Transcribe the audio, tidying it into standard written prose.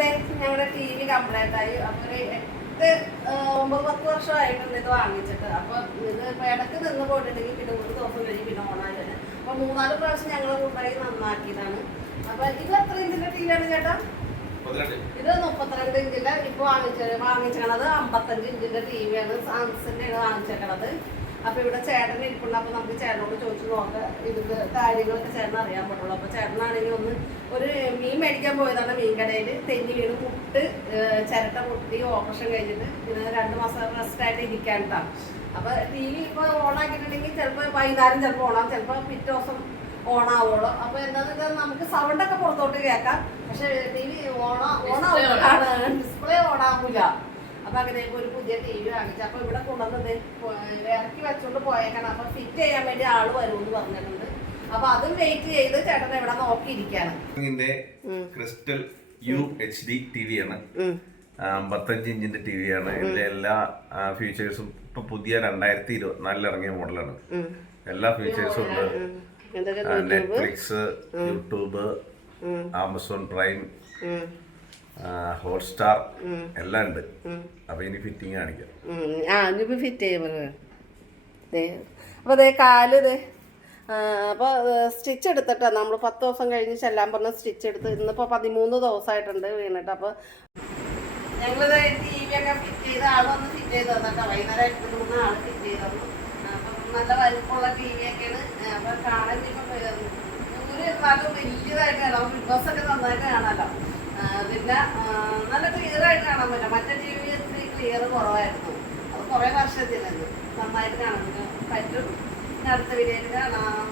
ഞങ്ങളുടെ T V complaint ആയി. അപ്പൊ ഒരു 9-10 വർഷമായിട്ടുണ്ട് ഇത് വാങ്ങിച്ചിട്ട്. അപ്പൊ ഇത് ഇപ്പൊ ഇടയ്ക്ക് നിന്ന് പോയിട്ടുണ്ടെങ്കിൽ പിന്നെ 1 ദിവസം കഴിഞ്ഞ് പിന്നെ ഓണായിട്ട്. അപ്പൊ 3-4 പ്രാവശ്യം ഞങ്ങൾ കൊണ്ടുപോയി നന്നാക്കിയതാണ്. അപ്പൊ ഇത് എത്ര ഇഞ്ചിന്റെ ടി വിയാണ് ചേട്ടാ? ഇത് 32 ഇഞ്ചിന്റെ. ഇപ്പൊ വാങ്ങിച്ചേക്കണത് 55 ഇഞ്ചിന്റെ ടി വിയാണ്. സാംസങ്ങിന്റെ വാങ്ങിച്ചേക്കണത്. അപ്പൊ ഇവിടെ ചേട്ടൻ ഇരിപ്പുണ്ട്. അപ്പൊ നമുക്ക് ചേട്ടനോട് ചോദിച്ചു നോക്കാം ഇതിന്റെ കാര്യങ്ങളൊക്കെ ചേട്ടൻ അറിയാൻ പറ്റുള്ളൂ. അപ്പൊ ചേട്ടനാണെങ്കിൽ ഒരു മീൻ മേടിക്കാൻ പോയതാണ്. മീൻ കടയിൽ തെന്നി വീണ് പുട്ട് ചിരട്ട പൊട്ടി ഓപ്പറേഷൻ കഴിഞ്ഞിട്ട് പിന്നെ 2 മാസം റെസ്റ്റ് ആയിട്ട് ഇരിക്കാനിട്ടാണ്. അപ്പൊ ടി വി ഇപ്പൊ ഓണാക്കിയിട്ടുണ്ടെങ്കിൽ ചിലപ്പോൾ വൈകുന്നേരം ചിലപ്പോൾ ഓണാവും, ചിലപ്പോൾ പിറ്റേ ദിവസം ഓണാവുള്ളൂ. അപ്പൊ എന്താണെന്ന് വെച്ചാൽ നമുക്ക് സൗണ്ടൊക്കെ പുറത്തോട്ട് കേൾക്കാം, പക്ഷെ ടി വി ഓണാവുമ്പോഴാണ് ഡിസ്പ്ലേ ഓണാവൂല. അപ്പൊ അങ്ങനെ ഒരു പുതിയ ടി വി വാങ്ങിച്ചു. അപ്പൊ ഇവിടെ കൊണ്ടുവന്നത് ഇറക്കി വെച്ചോണ്ട് പോയേക്കാണ്. അപ്പൊ ഫിറ്റ് ചെയ്യാൻ വേണ്ടി ആള് വരുമെന്ന് പറഞ്ഞിട്ടുണ്ട്. അപ്പൊ അതും വെയിറ്റ് ചെയ്ത് ചേട്ടൻ ഇവിടെ നോക്കിയിരിക്കാണ്. ക്രിസ്റ്റൽ UHD TV ആണ്. 55 ഇഞ്ചിന്റെ ടി വി ആണ്. ഇതിലെ എല്ലാ ഫീച്ചേഴ്സും ഇപ്പൊ പുതിയ 2024 ഇറങ്ങിയ മോഡലാണ്. എല്ലാ ഫീച്ചേഴ്സും ഉണ്ട്. Netflix, YouTube, Amazon prime, Hotstar എല്ലാം ഉണ്ട്. അപ്പൊ ഇനി ഫിറ്റിങ് കാണിക്കാം. ഇനിയിപ്പോ ഫിറ്റ് ചെയ്യുമ്പോൾ അപ്പൊ അതേ കാല് അപ്പോൾ സ്റ്റിച്ച് എടുത്തിട്ടാ നമ്മൾ 10 ദിവസം കഴിഞ്ഞ് ചെല്ലാൻ പറഞ്ഞ സ്റ്റിച്ച് എടുത്ത് ഇന്നിപ്പോൾ 13 ദിവസമായിട്ടുണ്ട് വീണിട്ട്. അപ്പോൾ ഞങ്ങളിത് ടി വി ഒക്കെ ഫിറ്റ് ചെയ്ത് ആളൊന്ന് ഫിറ്റ് ചെയ്ത് തന്നിട്ടോ. വൈകുന്നേരം 3 ആൾ ഫിറ്റ് ചെയ്ത് തന്നു. അപ്പം നല്ല വലിപ്പമുള്ള ടി വി ഒക്കെയാണ്. അപ്പം കാണാൻ നല്ല വലിയതായിട്ട് കാണാം. ബിഗ് ബോസ് ഒക്കെ നന്നായിട്ട് കാണാമല്ലോ. പിന്നെ നല്ല ക്ലിയർ ആയിട്ട് കാണാൻ പറ്റും. മറ്റേ ടി വി ഇത്തിരി ക്ലിയർ കുറവായിരുന്നു. അത് കുറേ വർഷത്തിനത് നന്നായിട്ട് കാണാൻ പറ്റും. അടുത്ത വീഡിയോയിൽ കാണാം.